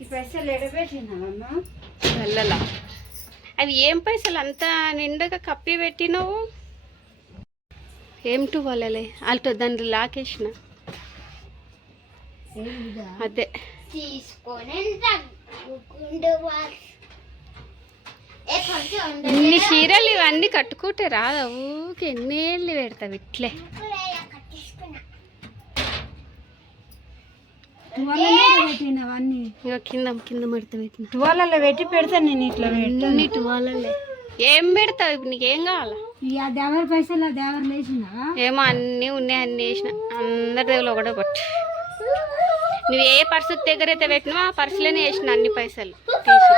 ఈ పైసలు ఎడబెట్టినావమ్మా? వెళ్ళలా. అవి ఏం పైసలు అంతా నిండగా కప్పి పెట్టినావు? ఏం టువ్వాలలే అల్టో దాంట్లో లాకేసిన అదే తీసుకొని ఇన్ని చీరలు ఇవన్నీ కట్టుకుంటే రాదా? ఊకే ఎన్నేళ్ళు పెడతావు ఇట్లే. పెట్టినవన్నీ ఇక కింద కింద మడత పెట్టిన టువాలలో పెట్టి పెడతాను నేను. ఇట్లా అన్ని టువాలలే. ఏం పెడతావు ఇప్పుడు? నీకేం కావాలా? ఆ దేవర పైసలు ఆ దేవర లేచినావా? ఏమో అన్నీ ఉన్నాయి, అన్నీ వేసిన. అందరి దగ్గర ఒకటే పట్టు. నువ్వు ఏ పర్సు దగ్గర అయితే పెట్టినావో ఆ పర్సులోనే వేసిన అన్ని పైసలు తీసి.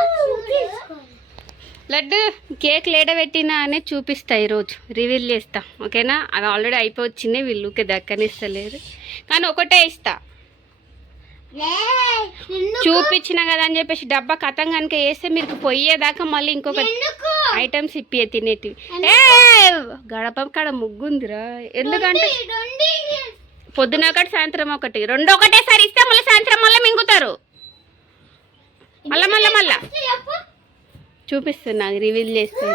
లడ్డు కేక్ లేడబెట్టినా అనే చూపిస్తా, ఈరోజు రివీల్ చేస్తా, ఓకేనా? అవి ఆల్రెడీ అయిపోవచ్చింది, వీళ్ళుకే దక్కనిస్తలేరు, కానీ ఒకటే ఇస్తా. చూపించిన కదా అని చెప్పేసి డబ్బా కథం కనుక వేస్తే మీరు పోయేదాకా మళ్ళీ ఇంకొక ఐటమ్స్ ఇప్పి తినేటివి. గడప కాడ ముగ్గుందిరా. ఎందుకంటే పొద్దున ఒకటి సాయంత్రం ఒకటి, రెండు ఒకటేసారి ఇస్తే మళ్ళీ సాయంత్రం మళ్ళీ మింగుతారు. మళ్ళా చూపిస్తున్నా, రివీల్ చేస్తే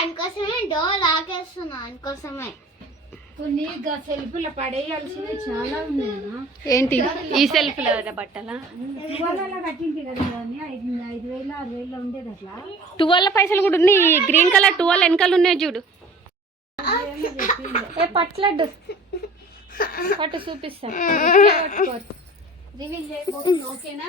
అందుకోసమే డోర్ ఆకేస్తున్నా. అందుకోసమే కొన్ని సెల్ఫ్లో పడేయాల్సినవి చాలా ఉన్నాయా? ఏంటి ఈ సెల్ఫ్లో బట్టలా? టువాలలో కట్టింది కదా, 5,000 6,000 ఉండేది అట్లా. 12 పైసలు కూడా ఉన్నాయి. గ్రీన్ కలర్ 12 వెనకాల ఉన్నాయి చూడు. ఏ పట్లడ్డు పట్టు చూపిస్తా, రివీల్ చేయబోతున్నా, ఓకేనా?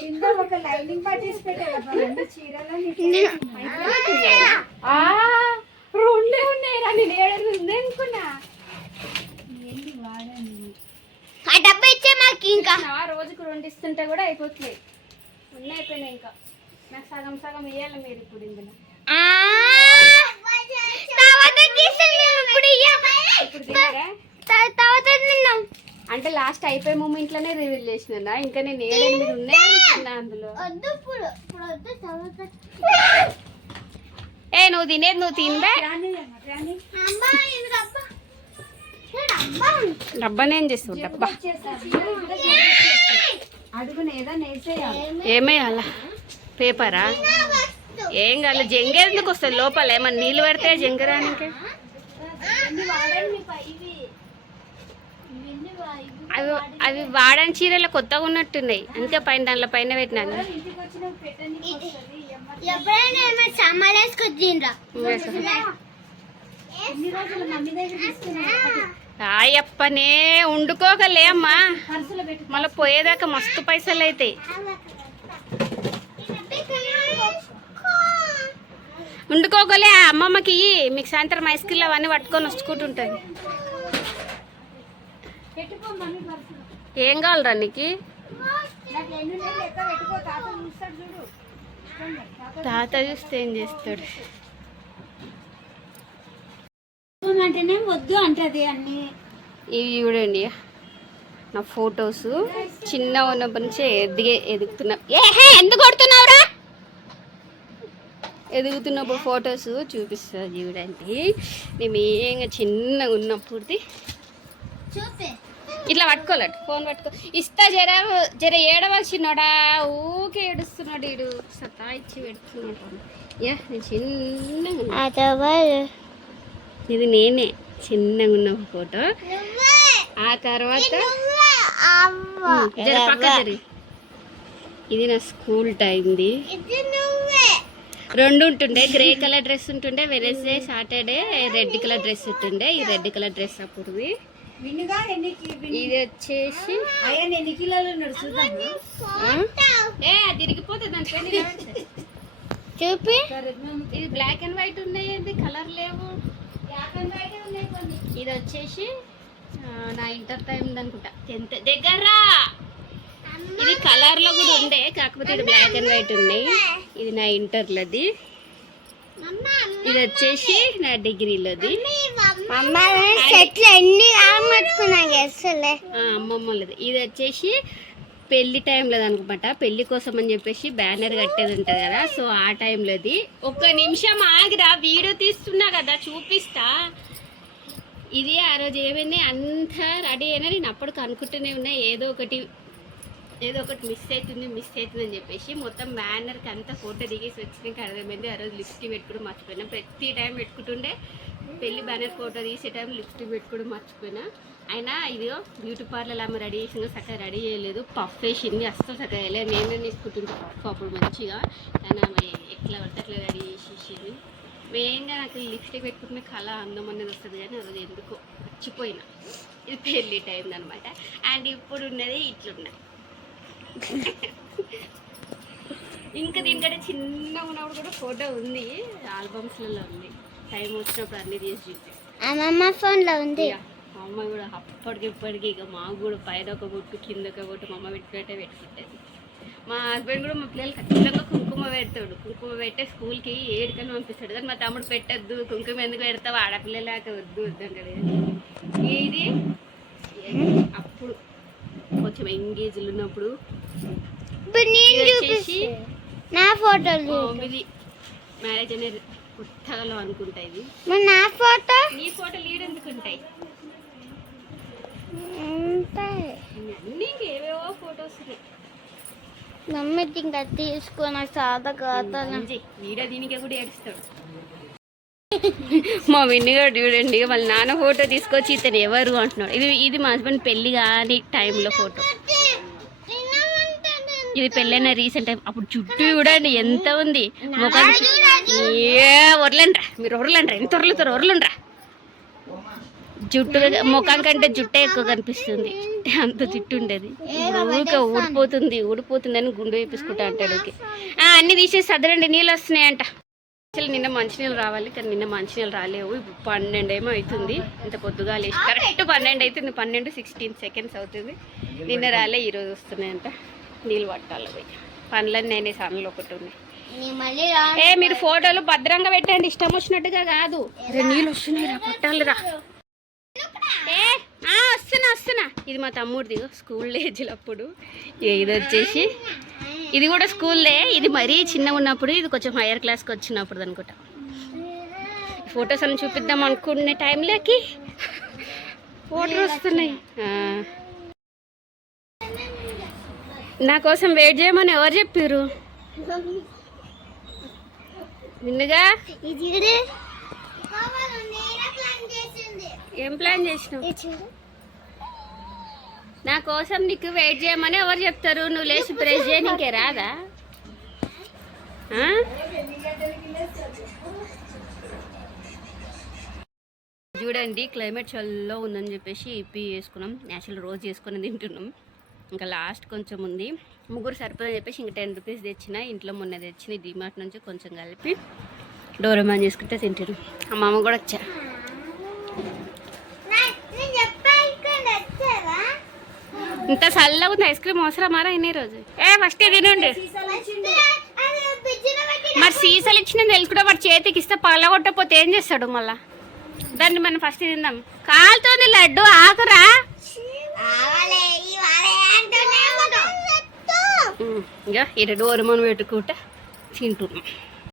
కింద ఒక లైనింగ్ పట్టేసి పెట్టాలి చీరలు. రెండే ఉన్నాయి రా, నేను ఏడు అనుకున్నా. ఆ డబ్బా ఇచ్చే మాకు ఇంకా రోజుకు 2 ఇస్తుంటే కూడా అయిపోతుంది. ఉన్నాయి అయిపోయినాయి, ఇంకా నాకు సగం సగం ఇవ్వాలి మీరు ఇప్పుడు ఇందులో. అంటే లాస్ట్ అయిపోయే మూమెంట్లోనే రివీల్ చేసిన. ఇంకా నేను 7-8 ఉన్నాయి అందులో. ఏ నువ్వు తినేది నువ్వు తినబే. డబ్బానే ఏం చేస్తావు? డబ్బా ఏమేయాలా? పేపరా? ఏం కాదు, జంగేందుకు వస్తుంది లోపల. ఏమన్నా నీళ్ళు పడితే జంగరానికి. అవి అవి వాడని చీరలు కొత్తగా ఉన్నట్టున్నాయి, అందుకే పైన దాంట్లో పైన పెట్టినాను. అయ్యప్పనే వండుకోగలే అమ్మా, మళ్ళీ పోయేదాకా మస్తు పైసలు అవుతాయి. వండుకోగలే అమ్మమ్మకి మీకు సాయంత్రం ఐస్ క్రీమ్ అవన్నీ పట్టుకొని వచ్చుకుంటుంటుంది. ఏం కావాలరా నీకు? తాత చూస్తే ఏం చేస్తాడు? అంటేనే వద్దు అంటది అన్ని. ఇవి చూడండి నా ఫొటోస్, చిన్న ఉన్నప్పటి నుంచి ఎదుగుతున్నా. ఎందుకు కొడుతున్నావురా? ఎదుగుతున్నప్పుడు ఫొటోస్ చూపిస్తా చూడండి. మేము ఏంగా చిన్నగా ఉన్నప్పుడు ఇట్లా పట్టుకోలేడు, ఫోన్ పట్టుకో ఇస్తా. జర ఏడవలసినోడా, ఊకే ఏడుస్తున్నాడు వీడు, సతాయిచ్చి పెడుతున్నాడు. చిన్నగా ఇది నేనే చిన్నగా ఉన్న ఫోటో. ఆ తర్వాత జర పక్క జరి. ఇది నా స్కూల్ టైంది. 2 ఉంటుండే, గ్రే కలర్ డ్రెస్ ఉంటుండే, Wednesday Saturday red colour dress ఉంటుండే. ఈ రెడ్ కలర్ డ్రెస్ అప్పుడుది. ఇది వచ్చేసి తిరిగిపోతుంది దాని చూపి. ఇది బ్లాక్ అండ్ వైట్ ఉన్నాయి, కలర్ లేవు. ఇది వచ్చేసి నా ఇంటర్ టైం అనుకుంటా, 10th దగ్గర. ఇది కలర్ లో కూడా ఉండే, కాకపోతే ఇది బ్లాక్ అండ్ వైట్ ఉన్నాయి. ఇది నా ఇంటర్లోది. ఇది వచ్చేసి నా డిగ్రీలోది. అమ్మమ్మలది. ఇది వచ్చేసి పెళ్లి టైంలో అనమాట, పెళ్లి కోసం అని చెప్పేసి బ్యానర్ కట్టేది ఉంటుంది కదా, సో ఆ టైంలోది. ఒక్క నిమిషం ఆగిరా, వీడియో తీస్తున్నా కదా చూపిస్తా. ఇది ఆ రోజు ఏమైంది, అంతా రెడీ అయినా నేను అప్పటికి అనుకుంటూనే ఉన్నా ఏదో ఒకటి మిస్ అవుతుంది అని చెప్పేసి. మొత్తం బ్యానర్కి అంతా ఫోటో దిగేసి వచ్చినాక అర్థమైంది ఆ రోజు లిప్స్టిక్ పెట్టుకోవడం మర్చిపోయినా. ప్రతి టైం పెట్టుకుంటుండే, పెళ్లి బ్యానర్ ఫోటో తీసే టైం లిప్స్టిక్ పెట్టుకోవడం మర్చిపోయినా. అయినా ఇదిగో బ్యూటీ పార్లర్ ఆమె రెడీ చేసిందో చక్కగా రెడీ చేయలేదు, పఫ్ వేసింది, అస్సలు చక్కగా వేయలేదు. నేను తీసుకుంటుంటే పఫ్ అప్పుడు మంచిగా, కానీ ఆమె ఎట్లా పడితే అట్లా రెడీ చేసేసింది. మెయిన్గా నాకు లిప్స్టిక్ పెట్టుకుంటే కళ అందం అనేది వస్తుంది, కానీ అది ఎందుకో మర్చిపోయినా. ఇది పెళ్ళి టైం అనమాట. అండ్ ఇప్పుడు ఉన్నది ఇట్లున్నది. ఇంకా దీనికంటే చిన్నగా ఉన్నప్పుడు కూడా ఫోటో ఉంది, ఆల్బమ్స్లలో ఉంది. టైం వచ్చినప్పుడు అన్నీ తీసి చూపి. అమ్మమ్మ ఫోన్లో ఉంది. అమ్మ కూడా అప్పటికిప్పటికి ఇక మాకు కూడా పైన ఒక బొట్టు కింద ఒక బొట్టు మా అమ్మ పెట్టుకుంటుంది. మా హస్బెండ్ కూడా మా పిల్లలు ఖచ్చితంగా కుంకుమ పెడతాడు. కుంకుమ పెట్టే స్కూల్కి ఏడుకని పంపిస్తాడు, కానీ మా తమ్ముడు పెట్టద్దు, కుంకుమ ఎందుకు పెడతావు, ఆడపిల్లలాక వద్దు అంటాడు. ఇది అప్పుడు కొంచెం ఎంగేజ్లు ఉన్నప్పుడు వచ్చేసి నా ఫోటోలు ఇది మ్యారేజ్ అనేది కొత్తగా అనుకుంటా. ఇది నా ఫోటో, నీ ఫోటోలు ఈడెందుకు ఉంటాయి, అన్నీ ఏవేవో ఫొటోస్ మమ్మీ ఇంకా తీసుకున్న సాధ కాదు. వీడియో దీనికే కూడా ఏడుస్తాడు. మా విన్నిగా చూడండి, వాళ్ళ నాన్న ఫోటో తీసుకొచ్చి ఇతను ఎవరు అంటున్నాడు. ఇది మా హస్బెండ్ పెళ్ళి కాని టైంలో ఫోటో. ఇది పెళ్ళైన రీసెంట్ టైం. అప్పుడు జుట్టు కూడా ఎంత ఉంది ముఖానికి. వరలండ్రా మీరు, వరలండ్రా ఎంత వరలుతారు, వరలండ్రా. జుట్టు ముఖం కంటే జుట్టే ఎక్కువ కనిపిస్తుంది, అంత జుట్టు ఉండేది. ఊరికే ఊడిపోతుంది అని గుండు వేపించుకుంటా అంటాడు. అన్నీ తీసేసి సదరండి, నీళ్ళు వస్తున్నాయంట. అసలు నిన్న మంచినీళ్ళు రావాలి, కానీ నిన్న మంచినీళ్ళు రాలేవు. ఇప్పుడు 12 ఏమో అవుతుంది, ఇంత పొద్దుగా లేచి కరెక్ట్ 12 అవుతుంది. 12:16 seconds అవుతుంది. నిన్న రాలే, ఈరోజు వస్తున్నాయంట. నీళ్ళు పట్టాలి పోయి. పనులన్నీ నేనే సన్నలు ఒకటి ఉన్నాయి. మీరు ఫోటోలు భద్రంగా పెట్టండి, ఇష్టం వచ్చినట్టుగా కాదు. నీళ్ళు వస్తున్నాయి రా, పట్టాలిరా. వస్తున్నా. ఇది మా తమ్ముడిది, స్కూల్ ఏజ్లో అప్పుడు. ఇది వచ్చేసి ఇది కూడా స్కూల్దే. ఇది మరీ చిన్నగా ఉన్నప్పుడు, ఇది కొంచెం హైయర్ క్లాస్కి వచ్చినప్పుడు అనుకుంటా. ఫొటోస్ అని చూపిద్దాం అనుకునే టైంలోకి ఫోటోలు వస్తున్నాయి. నా కోసం వెయిట్ చేయమని ఎవరు చెప్పారు నిన్నగా? ఏం ప్లాన్ చేసినావు? నా కోసం నీకు వెయిట్ చేయమని ఎవరు చెప్తారు? నువ్వు లేచి ప్రెస్ చేయ, నీకే రాదా? చూడండి, క్లైమేట్ చల్లగా ఉందని చెప్పేసి ఇప్పి వేసుకున్నాం. నేచురల్ రోజు చేసుకొని తింటున్నాం. ఇంకా లాస్ట్ కొంచెం ఉంది, ముగ్గురు సరిపోదని చెప్పేసి ఇంకా 10 రూపీస్ తెచ్చిన. ఇంట్లో మొన్న తెచ్చిన డిమార్ట్ నుంచి కొంచెం కలిపి డోరేమాన్ చేసుకుంటే తింటారు. అమ్మమ్మ కూడా వచ్చా. ఇంత చల్లగా ఉంది, ఐస్ క్రీమ్ అవసరం మారా ఇన్ని రోజు. ఫస్ట్ తినండి. మరి సీసాలు ఇచ్చిన తెలుసుకుంటే వాడు చేతికి ఇస్తే పగలగొట్టకపోతే ఏం చేస్తాడు మళ్ళా? దాన్ని మనం ఫస్ట్ తిందాం. కాలుతోంది లడ్డు, ఆకురా. ఇక ఇక్కడ డోరేమాన్ పెట్టుకుంటే తింటున్నాం.